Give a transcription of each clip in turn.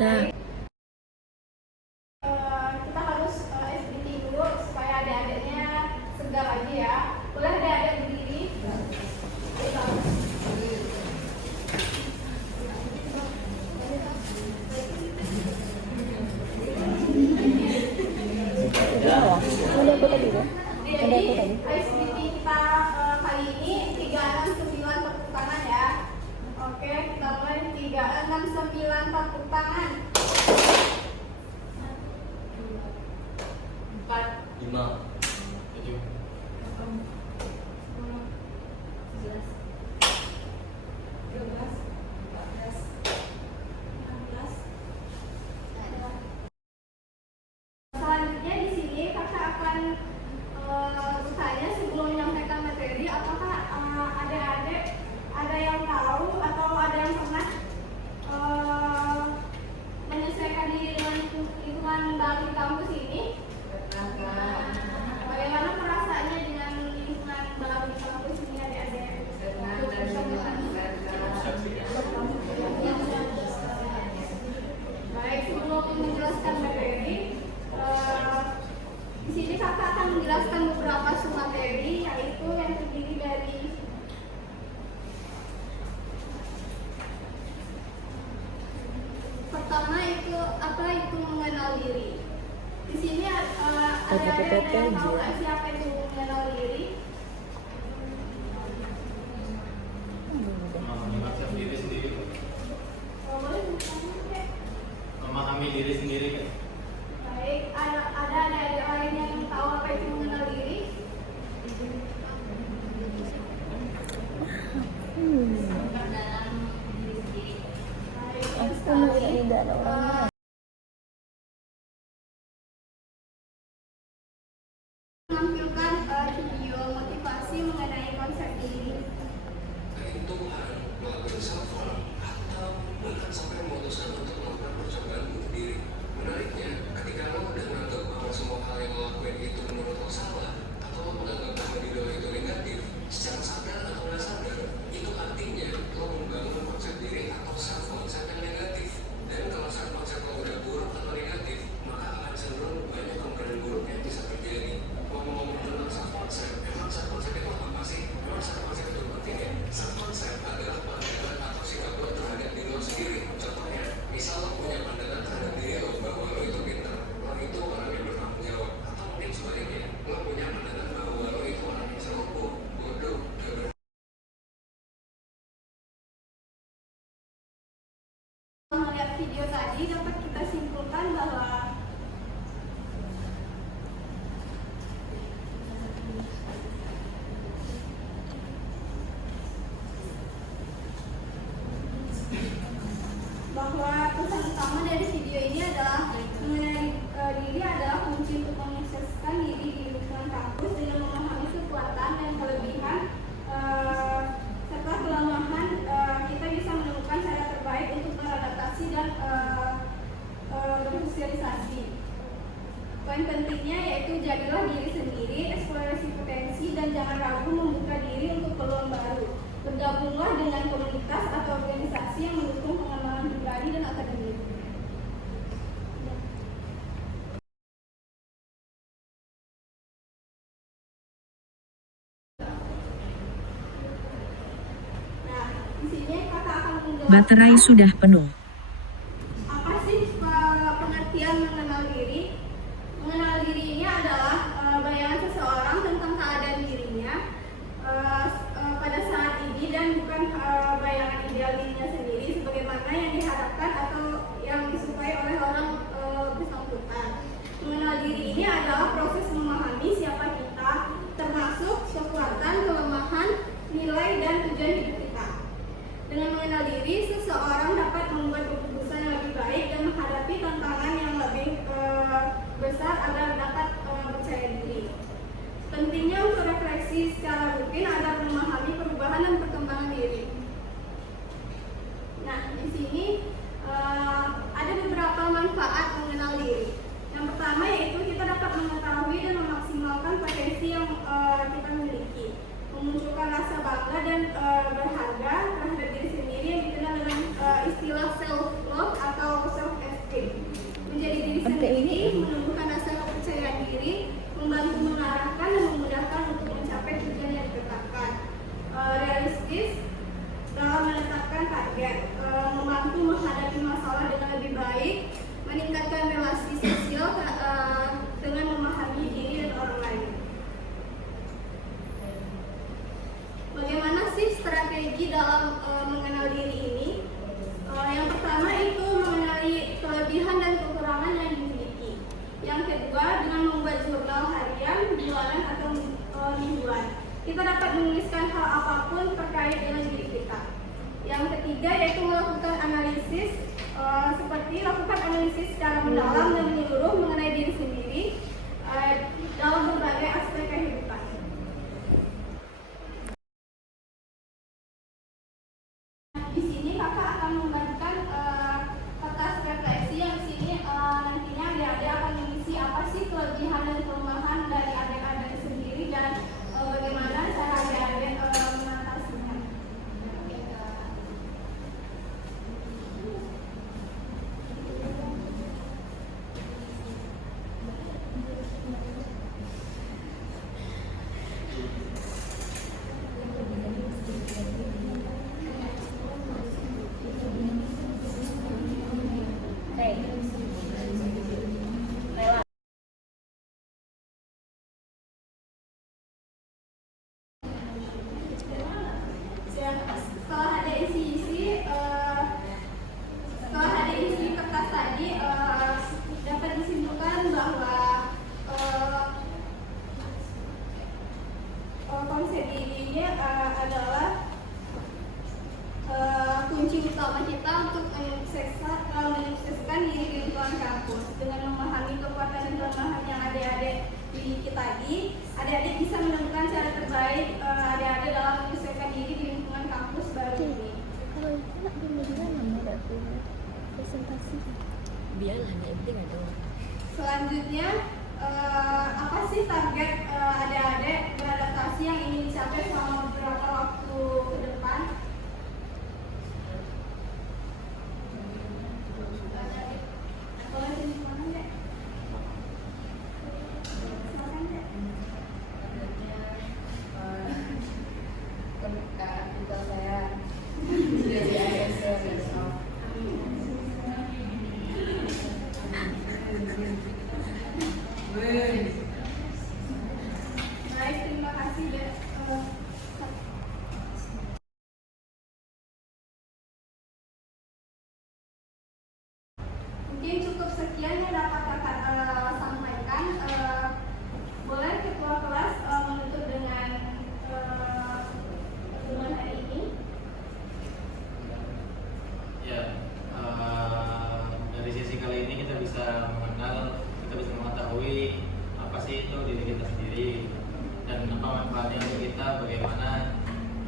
kita. Kita harus SBT dulu supaya adik-adiknya segar lagi ya. Boleh adik-adik berdiri. Jadi SBT kita kali ini 369 tepuk tangan ya. Oke, kita mulai 369 tepuk tangan. 4, 5, 7, 11, 12, 13, 14. Selanjutnya di sini kakak akan bertanya sebelum menyampaikan materi, apakah adik-adik ada yang tahu atau ada yang pernah menyesuaikan diri dengan lingkungan baru di kampus ini? Bagaimana perasaannya dengan lingkungan baru di kampus ini adik-adik? Baik, sebelum menjelaskan materi, di sini kakak akan menjelaskan beberapa materi, yaitu yang terdiri dari pertama itu apa itu mengenal diri. Di sini ada yang tahu nggak siapa itu mengenal diri? memahami diri sendiri, Boleh memahami diri sendiri kan? baik, ada adik-adik lain yang tahu apa itu mengenal diri? Baik, sekali. Menampilkan video motivasi mengenai konsep diri. Itu melakukan self-harm atau bahkan sampai memutuskan untuk melakukan percobaan bunuh diri. Menariknya, ketika lo udah menganggap bahwa semua hal yang lo lakuin itu menurut lo salah, atau lo menganggap bahwa diri lo itu negatif, secara sadar atau nggak sadar, itu artinya lo membangun konsep diri atau self-konsep yang negatif. Dan kalau self-konsep lo udah buruk atau negatif, maka akan cenderung banyak kemungkinan buruk yang bisa terjadi. Ngomong-ngomong tentang self-konsep, emang self-konsep itu apa sih? Memang self-konsep itu penting ya? Self-konsep adalah pandangan atau sikap lo terhadap diri lo sendiri. Contohnya, misal lo punya pandangan terhadap diri lo bahwa lo itu pintar, lo itu orang yang bertanggung jawab, atau mungkin sebaliknya, lo punya pandangan bahwa lo itu orang yang selingkuh, bodoh, gak ber. Melihat video tadi dapat kita simpulkan bahwa pesan utama dari video ini adalah mengenai diri adalah kunci untuk menyesuaikan diri di lingkungan kampus dengan memahami kekuatan dan kelebihan serta kelemahan. Kita bisa menemukan cara terbaik untuk beradaptasi dan bersosialisasi. Poin pentingnya yaitu jadilah diri sendiri, eksplorasi potensi, dan jangan ragu membuka diri untuk peluang baru. Bergabunglah dengan komunitas atau organisasi yang mendukung pengembangan pribadi dan akademik. Nah, di sini kakak akan menjelaskan Baterai sudah penuh. apa sih pengertian mengenal diri. Mengenal diri ini adalah bayangan seseorang tentang keadaan dirinya pada saat ini dan bukan bayangan ideal dirinya sendiri sebagaimana yang diharapkan atau yang disukai oleh orang bersangkutan. Mengenal diri ini adalah proses memahami siapa kita, termasuk kekuatan, kelemahan, nilai, dan tujuan hidup kita. Dengan mengenal diri, seseorang dapat membuat keputusan yang lebih baik dan menghadapi tantangan yang lebih besar agar dapat percaya diri. Pentingnya untuk refleksi secara rutin agar memahami perubahan dan perkembangan diri. Nah, di sini ada beberapa manfaat mengenal diri. Yang pertama yaitu kita dapat mengetahui dan memaksimalkan potensi yang kita miliki, memunculkan rasa bangga dan berharga terhadap diri sendiri yang dikenal dengan istilah self love atau self esteem. meningkatkan relasi sosial dengan memahami diri dan orang lain. Bagaimana sih strategi dalam mengenal diri ini? Yang pertama itu mengenali kelebihan dan kekurangan yang dimiliki. Yang kedua, dengan membuat jurnal harian, bulanan, atau mingguan. Kita dapat menuliskan hal apapun terkait dengan diri kita. Yang ketiga yaitu melakukan analisis, seperti lakukan analisis secara mendalam dan menyeluruh mengenai diri sendiri dalam berbagai aspek kehidupan. Di sini kakak akan membagikan kertas refleksi yang di sini nantinya adik-adik akan mengisi apa sih kelebihan dan kelemahan dari adik-adik sendiri dan bagaimana cara adik-adik mengatasinya. Setelah ada isi kertas tadi, dapat disimpulkan bahwa konsep ini adalah kunci utama kita untuk menyukseskan diri di lingkungan kampus. Dengan memahami kekuatan dan kelemahan yang adik-adik miliki tadi, adik-adik bisa menemukan cara terbaik adik-adik dalam menyukseskan diri di lingkungan kampus baru ini. Kalau itu nak bimbingan nama presentasi. Biarlah, yang penting ada. Selanjutnya, apa sih target adik-adik beradaptasi yang ingin dicapai selama beberapa waktu ke depan? Boleh sini kemana, Dek? Silakan, Dek. Ketika kita saya jadi ASL besok. Baik, terima kasih, Dek. Mungkin cukup sekian yang dapat kakak sampaikan. Boleh ketua kelas menutup dengan pertemuan hari ini. Ya, dari sesi kali ini kita bisa mengenal, kita bisa mengetahui apa sih itu diri kita sendiri dan apa manfaatnya untuk kita, bagaimana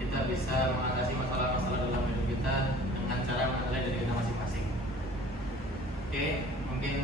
kita bisa mengatasi masalah-masalah dalam hidup kita dengan cara mengenali diri kita masing-masing. Oke, mungkin